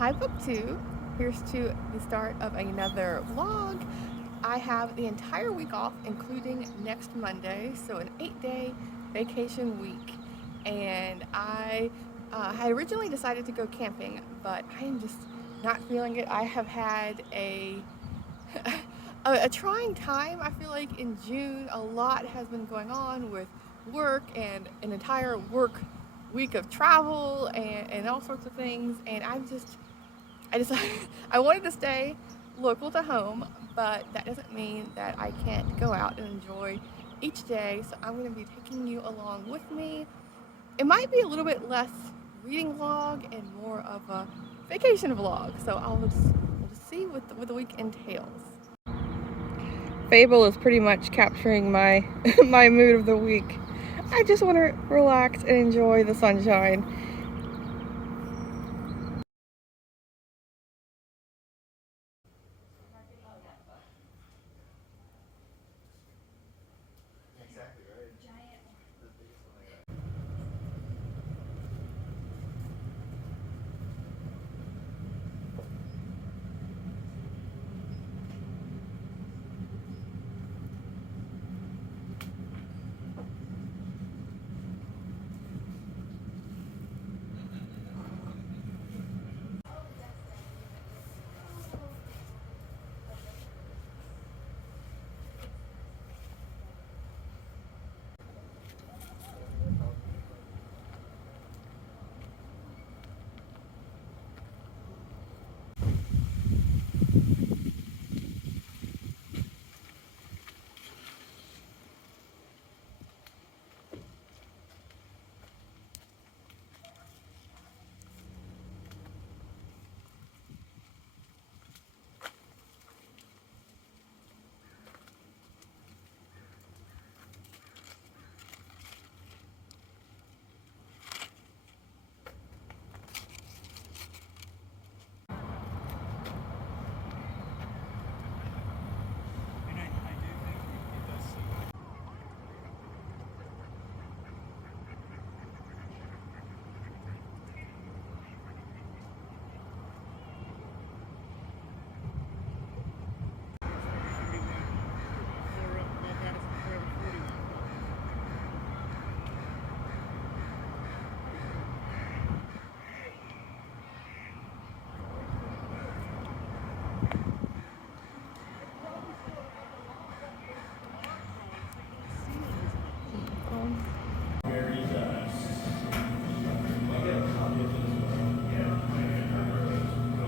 Hi BookTube. Here's to the start of another vlog. I have the entire week off, including next Monday, so an 8-day vacation week. And I had originally decided to go camping, but I am just not feeling it. I have had a trying time. I feel like in June a lot has been going on with work and an entire work week of travel and all sorts of things, and I decided I wanted to stay local to home, but that doesn't mean that I can't go out and enjoy each day. So I'm going to be taking you along with me. It might be a little bit less reading vlog and more of a vacation vlog. So we'll just see what the week entails. Fable is pretty much capturing my my mood of the week. I just want to relax and enjoy the sunshine.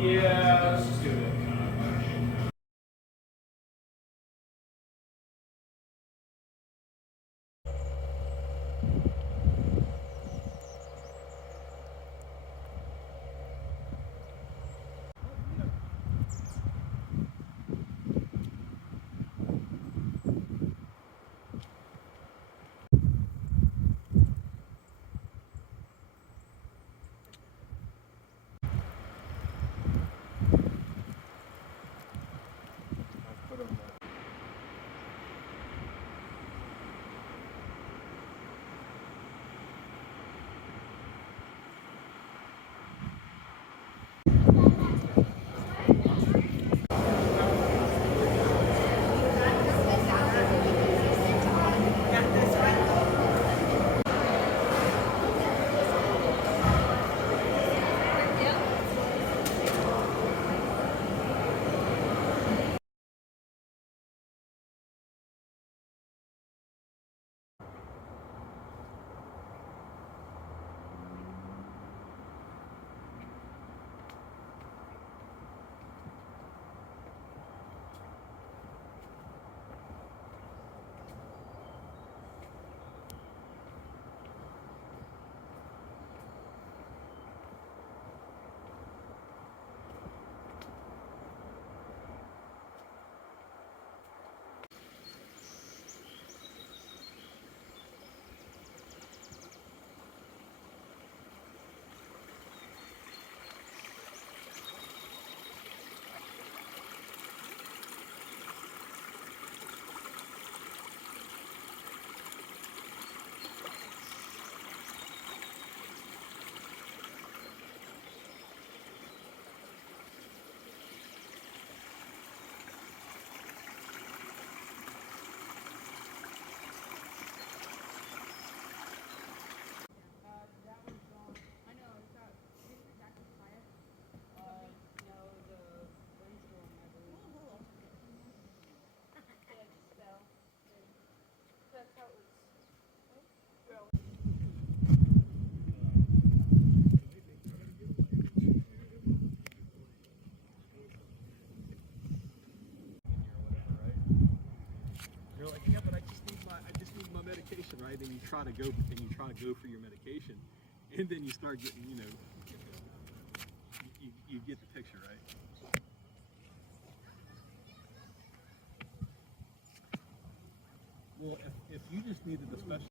Yeah, let's just do it. try to go for your medication, and then you start getting, you get the picture, right? Well, if you just needed a special.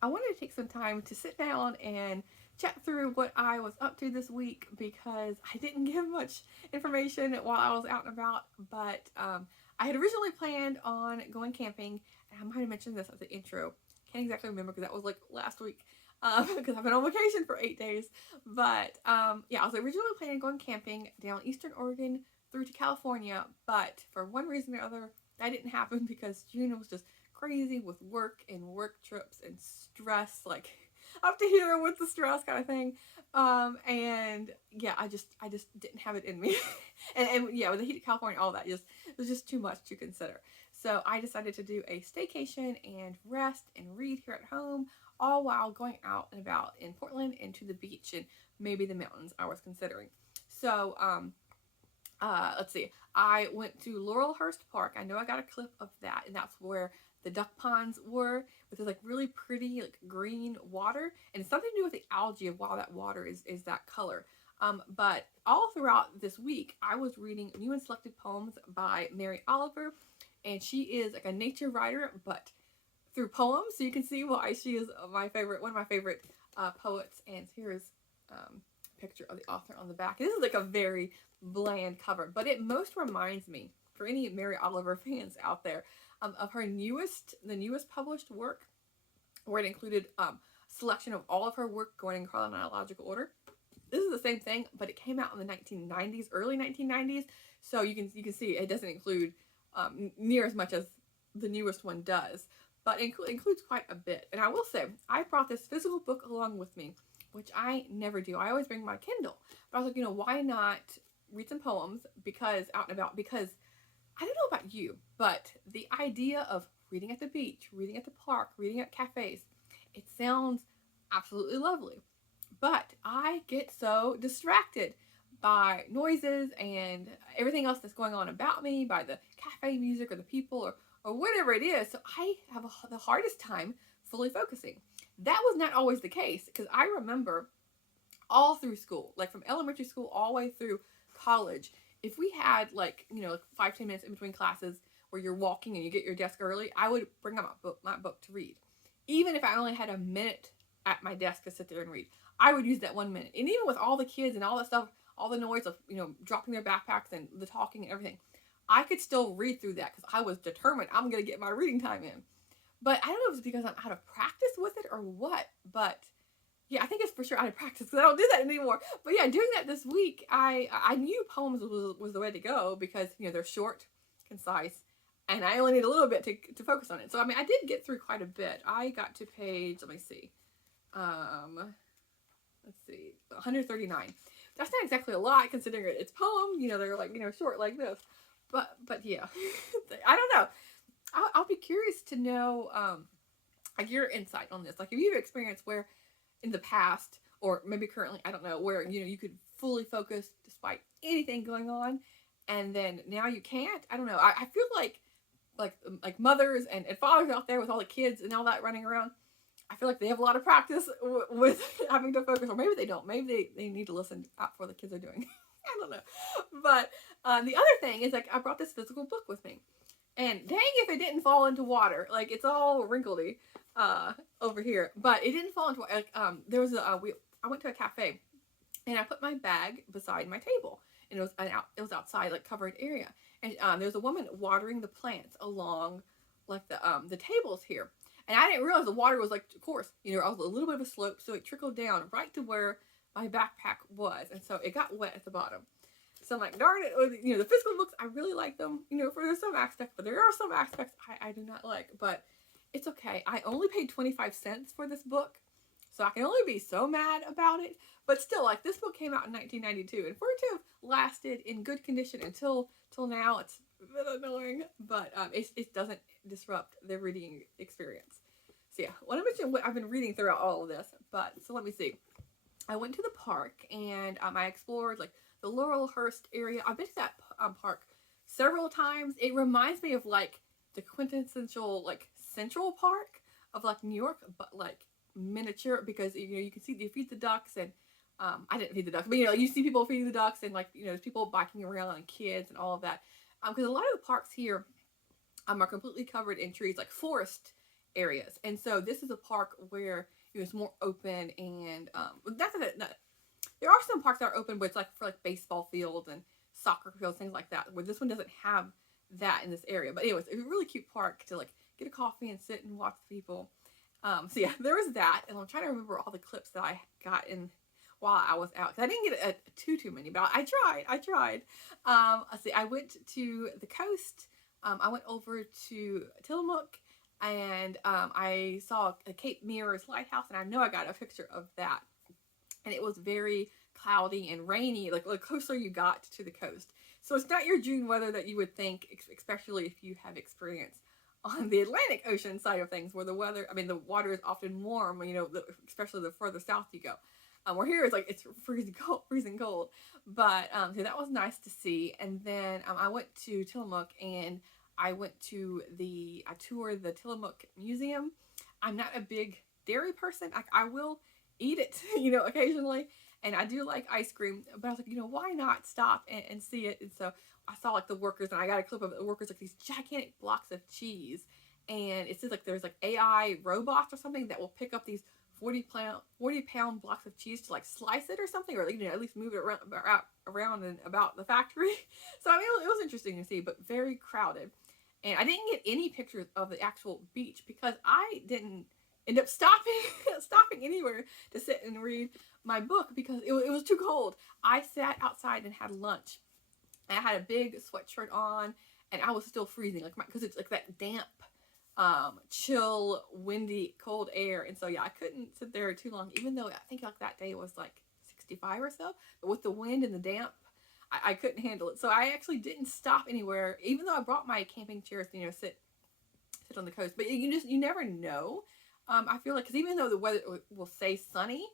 I wanted to take some time to sit down and chat through what I was up to this week because I didn't give much information while I was out and about, but I had originally planned on going camping, and I might have mentioned this at the intro. Can't exactly remember because that was like last week because I've been on vacation for 8 days. But yeah, I was originally planning on going camping down Eastern Oregon through to California, but for one reason or other, that didn't happen because June was just crazy with work and work trips and stress, like up to here with the stress kind of thing. And yeah, I just didn't have it in me. and yeah, with the heat of California, all that just it was just too much to consider. So I decided to do a staycation and rest and read here at home, all while going out and about in Portland and to the beach and maybe the mountains I was considering. So let's see. I went to Laurelhurst Park. I know I got a clip of that, and that's where the duck ponds were, with this like really pretty like green water, and it's something to do with the algae of why that water is that color. But all throughout this week, I was reading new and selected poems by Mary Oliver, and she is like a nature writer, but through poems, so you can see why she is one of my favorite poets. And here's a picture of the author on the back. This is like a very bland cover, but it most reminds me, for any Mary Oliver fans out there, of her the newest published work, where it included selection of all of her work going in chronological order. This is the same thing, but it came out in the 1990s, early 1990s. So you can see it doesn't include near as much as the newest one does, but it includes quite a bit. And I will say, I brought this physical book along with me, which I never do. I always bring my Kindle. But I was like, why not read some poems out and about? Because I don't know about you, but the idea of reading at the beach, reading at the park, reading at cafes, it sounds absolutely lovely. But I get so distracted by noises and everything else that's going on about me, by the cafe music or the people or whatever it is. So I have the hardest time fully focusing. That was not always the case, because I remember all through school, like from elementary school all the way through college, if we had like 5-10 minutes in between classes where you're walking and you get your desk early, I would bring out my book to read. Even if I only had a minute at my desk to sit there and read, I would use that 1 minute. And even with all the kids and all that stuff, all the noise of dropping their backpacks and the talking and everything, I could still read through that because I was determined I'm gonna get my reading time in. But I don't know if it's because I'm out of practice with it or what, but yeah, I think it's for sure out of practice because I don't do that anymore. But yeah, doing that this week, I knew poems was the way to go because they're short, concise, and I only need a little bit to focus on it. So I mean, I did get through quite a bit. I got to page, let me see, 139. That's not exactly a lot considering it's poem. They're like short like this, but yeah, I don't know. I'll be curious to know like your insight on this. Like, if you've experienced where in the past, or maybe currently, I don't know, where you could fully focus despite anything going on, and then now you can't. I don't know. I feel like mothers and fathers out there with all the kids and all that running around, I feel like they have a lot of practice with having to focus, or maybe they don't. Maybe they need to listen out for what the kids are doing. I don't know. But the other thing is, like, I brought this physical book with me, and dang if it didn't fall into water. Like, it's all wrinkledy over here, but it didn't fall into water. Like, there was I went to a cafe, and I put my bag beside my table, and it was outside, like, covered area, and there was a woman watering the plants along like the tables here. And I didn't realize the water was, like, of course, I was a little bit of a slope, so it trickled down right to where my backpack was, and so it got wet at the bottom. So I'm like, darn it, the physical books, I really like them, for some aspects, but there are some aspects I do not like, but it's okay. I only paid 25 cents for this book, so I can only be so mad about it, but still, like, this book came out in 1992, and for it to have lasted in good condition until now, it's a bit annoying, but it doesn't disrupt the reading experience. So yeah, I want to mention what I've been reading throughout all of this, but so let me see. I went to the park, and I explored, like, the Laurelhurst area. I've been to that park several times. It reminds me of, like, the quintessential like Central Park of like New York, but like miniature, because you can see you feed the ducks, and I didn't feed the ducks, but you see people feeding the ducks, and like there's people biking around and kids and all of that. Because a lot of the parks here are completely covered in trees, like forest areas, and so this is a park where it's more open, and there are some parks that are open, but it's like for like baseball fields and soccer fields, things like that. Where this one doesn't have that in this area. But anyways, it's a really cute park to like get a coffee and sit and watch the people. So yeah, there was that, and I'm trying to remember all the clips that I got in while I was out. I didn't get too many, but I tried. Let's see. I went to the coast. I went over to Tillamook, and I saw a Cape Mirrors lighthouse, and I know I got a picture of that. And it was very cloudy and rainy, like the closer you got to the coast. So it's not your June weather that you would think, especially if you have experience on the Atlantic Ocean side of things, where the water is often warm, especially the further south you go. Where here it's freezing cold. But so that was nice to see. And then I went to Tillamook, and I toured the Tillamook Museum. I'm not a big dairy person. I will eat it, occasionally. And I do like ice cream, but I was like, why not stop and see it? And so I saw like the workers, and I got a clip of the workers, like these gigantic blocks of cheese. And it says like there's like AI robots or something that will pick up these 40-pound blocks of cheese to like slice it or something, or at least move it around and about the factory. So I mean, it was interesting to see, but very crowded. And I didn't get any pictures of the actual beach because I didn't end up stopping anywhere to sit and read my book because it was too cold. I sat outside and had lunch. And I had a big sweatshirt on, and I was still freezing, because it's like that damp, chill, windy, cold air. And so yeah, I couldn't sit there too long, even though I think like that day it was like 65 or so. But with the wind and the damp, I couldn't handle it. So I actually didn't stop anywhere, even though I brought my camping chairs to sit on the coast. But you never know. I feel like, because even though the weather will say sunny,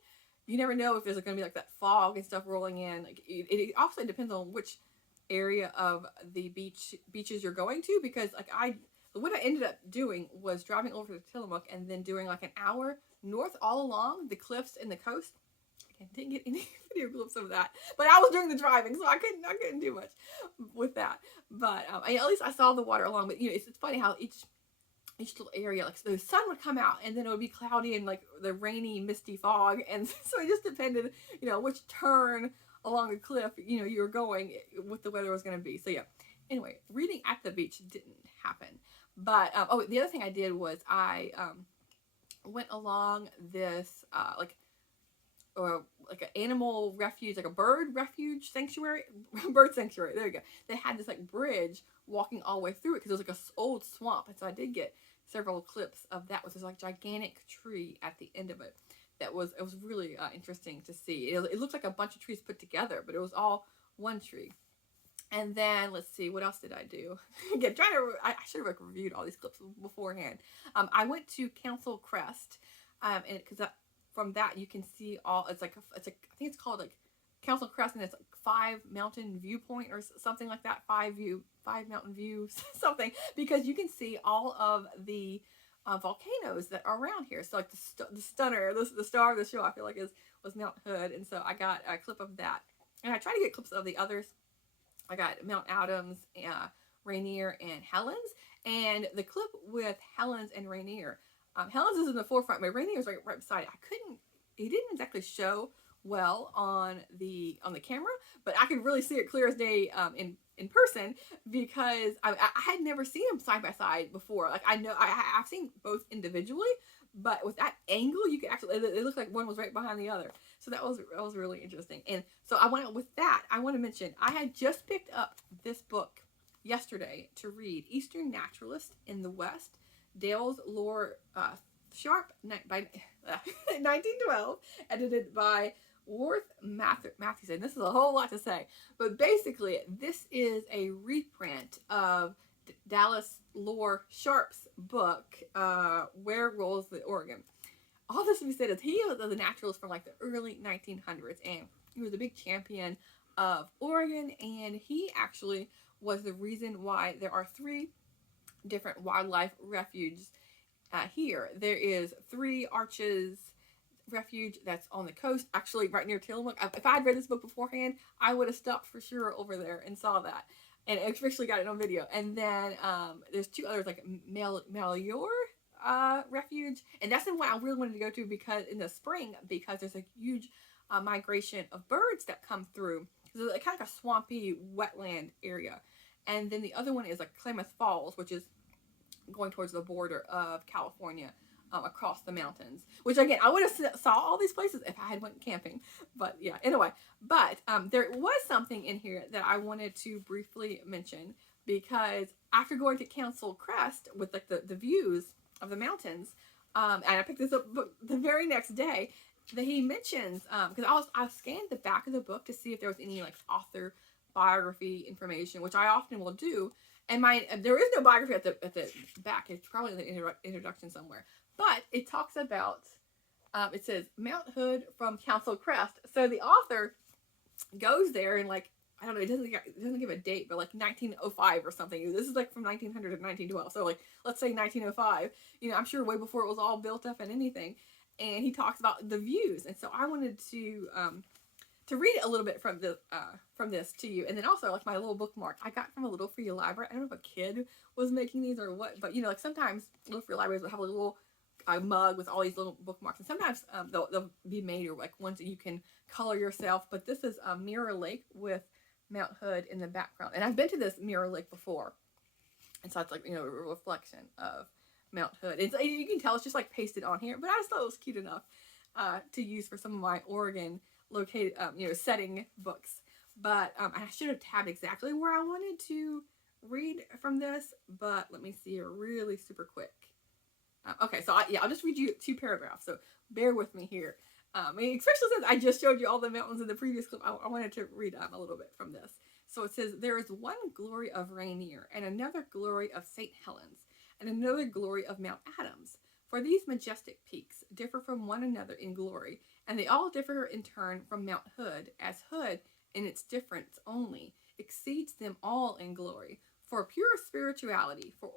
you never know if there's going to be like that fog and stuff rolling in. Like it also depends on which area of the beaches you're going to, because what I ended up doing was driving over to Tillamook and then doing like an hour north all along the cliffs and the coast. I didn't get any video clips of that, but I was doing the driving, so I couldn't do much with that. But at least I saw the water along. But it's funny how each little area, like the sun would come out and then it would be cloudy and like the rainy, misty fog, and so it just depended, which turn along the cliff, you were going, what the weather was going to be. So yeah. Anyway, reading at the beach didn't happen. But the other thing I did was I went along this like an animal refuge, like a bird refuge sanctuary, bird sanctuary. There you go. They had this like bridge walking all the way through it because it was like a old swamp, and so I did get several clips of that with this like gigantic tree at the end of it. It was really interesting to see. It looked like a bunch of trees put together, but it was all one tree. And then let's see, what else did I do? Again, I should have reviewed all these clips beforehand. I went to Council Crest, and because from that you can see all. It's like I think it's called like Council Crest, and it's like 5 mountain viewpoint or something like that. 5 mountain views, something, because you can see all of the volcanoes that are around here. So like the stunner, the star of the show, I feel like was Mount Hood, and so I got a clip of that, and I tried to get clips of the others. I got Mount Adams, Rainier, and Helens, and the clip with Helens and Rainier. Helens is in the forefront, but Rainier is right beside it. He didn't exactly show well on the camera, but I could really see it clear as day in person, because I had never seen them side by side before. Like I've seen both individually, but with that angle, you could actually, it looked like one was right behind the other. So that was really interesting. And so I want to mention, I had just picked up this book yesterday to read, Eastern Naturalist in the West, Dales Lore Sharp, by 1912, edited by Worth Mathewson. This is a whole lot to say, but basically this is a reprint of Dallas Lore Sharp's book, Where Rolls the Oregon. All this to be said is he was a naturalist from like the early 1900s, and he was a big champion of Oregon, and he actually was the reason why there are 3 different wildlife refuges here. There is Three Arches Refuge that's on the coast, actually right near Tillamook. If I had read this book beforehand, I would have stopped for sure over there and saw that, and especially got it on video. And then there's two others like Malheur Refuge, and that's the one I really wanted to go to because in the spring, because there's a huge migration of birds that come through. So it's kind of like a swampy wetland area. And then the other one is like Klamath Falls, which is going towards the border of California, across the mountains. Which again, I would have saw all these places if I had went camping. But yeah, anyway. But there was something in here that I wanted to briefly mention, because after going to Council Crest with like the views of the mountains, and I picked this up the very next day, that he mentions, because I scanned the back of the book to see if there was any like author biography information, which I often will do. And there is no biography at the back. It's probably in the introduction somewhere. But it talks about, it says Mount Hood from Council Crest. So the author goes there and like, I don't know, it doesn't give a date, but like 1905 or something. This is like from 1900 to 1912. So like, let's say 1905. I'm sure way before it was all built up and anything. And he talks about the views. And so I wanted to read a little bit from this to you. And then also like my little bookmark I got from a Little Free Library. I don't know if a kid was making these or what, but like sometimes Little Free Libraries will have a little mug with all these little bookmarks, and sometimes they'll be made or like ones that you can color yourself. But this is Mirror Lake with Mount Hood in the background, and I've been to this Mirror Lake before, and so it's like a reflection of Mount Hood. You can tell it's just like pasted on here, but I just thought it was cute enough to use for some of my Oregon located setting books. But I should have tabbed exactly where I wanted to read from this, but let me see here really super quick. Okay, so I'll just read you 2 paragraphs, so bear with me here. Especially since I just showed you all the mountains in the previous clip, I wanted to read a little bit from this. So it says, there is one glory of Rainier, and another glory of St. Helens, and another glory of Mount Adams. For these majestic peaks differ from one another in glory, and they all differ in turn from Mount Hood, as Hood, in its difference only, exceeds them all in glory. For pure spirituality, for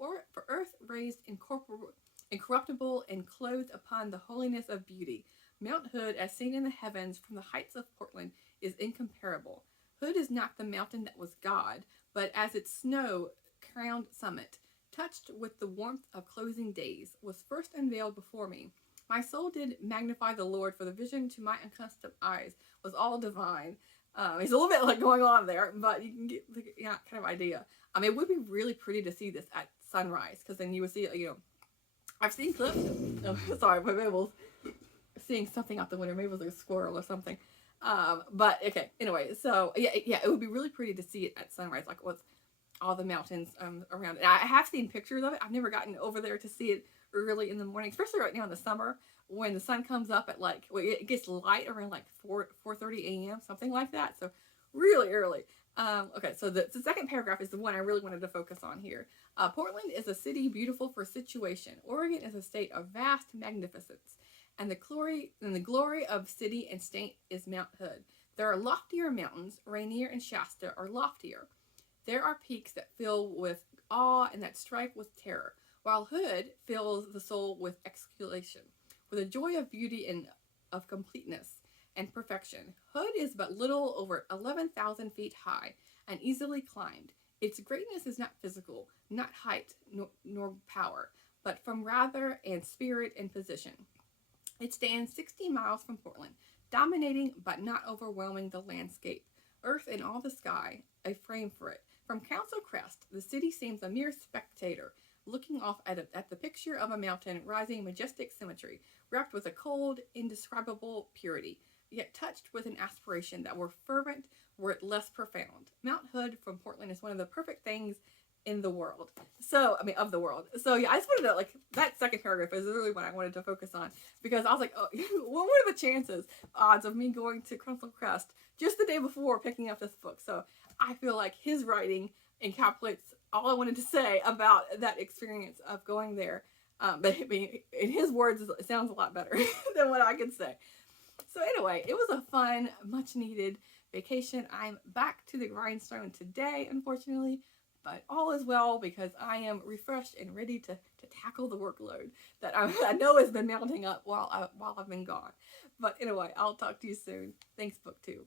earth raised incorruptible and clothed upon the holiness of beauty, Mount Hood, as seen in the heavens from the heights of Portland, is incomparable. Hood is not the mountain that was God, but as its snow-crowned summit, touched with the warmth of closing days, was first unveiled before me. My soul did magnify the Lord, for the vision to my accustomed eyes was all divine. It's a little bit like going on there, but you can get the kind of idea. It would be really pretty to see this at sunrise, because then you would see, I've seen clips. Oh, sorry, my Mabel's seeing something out the window. Maybe it was like a squirrel or something. But okay, anyway, so yeah, it would be really pretty to see it at sunrise, like with all the mountains around it. And I have seen pictures of it. I've never gotten over there to see it early in the morning, especially right now in the summer when the sun comes up at like, it gets light around like 4:30 a.m., something like that. So really early. Okay, so the second paragraph is the one I really wanted to focus on here. Portland is a city beautiful for situation. Oregon is a state of vast magnificence, and the glory of city and state is Mount Hood. There are loftier mountains. Rainier and Shasta are loftier. There are peaks that fill with awe and that strike with terror, while Hood fills the soul with exultation, with a joy of beauty and of completeness and perfection. Hood is but little over 11,000 feet high and easily climbed. Its greatness is not physical, not height nor power, but from rather and spirit and position. It stands 60 miles from Portland, dominating but not overwhelming the landscape. Earth and all the sky, a frame for it. From Council Crest, the city seems a mere spectator, looking off at the picture of a mountain rising in majestic symmetry, wrapped with a cold, indescribable purity, yet touched with an aspiration that were fervent were it less profound. Mount Hood from Portland is one of the perfect things in the world. So, of the world. So, yeah, I just wanted to, that second paragraph is really what I wanted to focus on, because I was like, oh, what were the odds of me going to Council Crest just the day before picking up this book? So, I feel like his writing encapsulates all I wanted to say about that experience of going there. But in his words, it sounds a lot better than what I could say. So anyway, it was a fun, much needed vacation. I'm back to the grindstone today, unfortunately, But all is well because I am refreshed and ready to tackle the workload that I know has been mounting up while I've been gone. But anyway, I'll talk to you soon. Thanks, BookTube.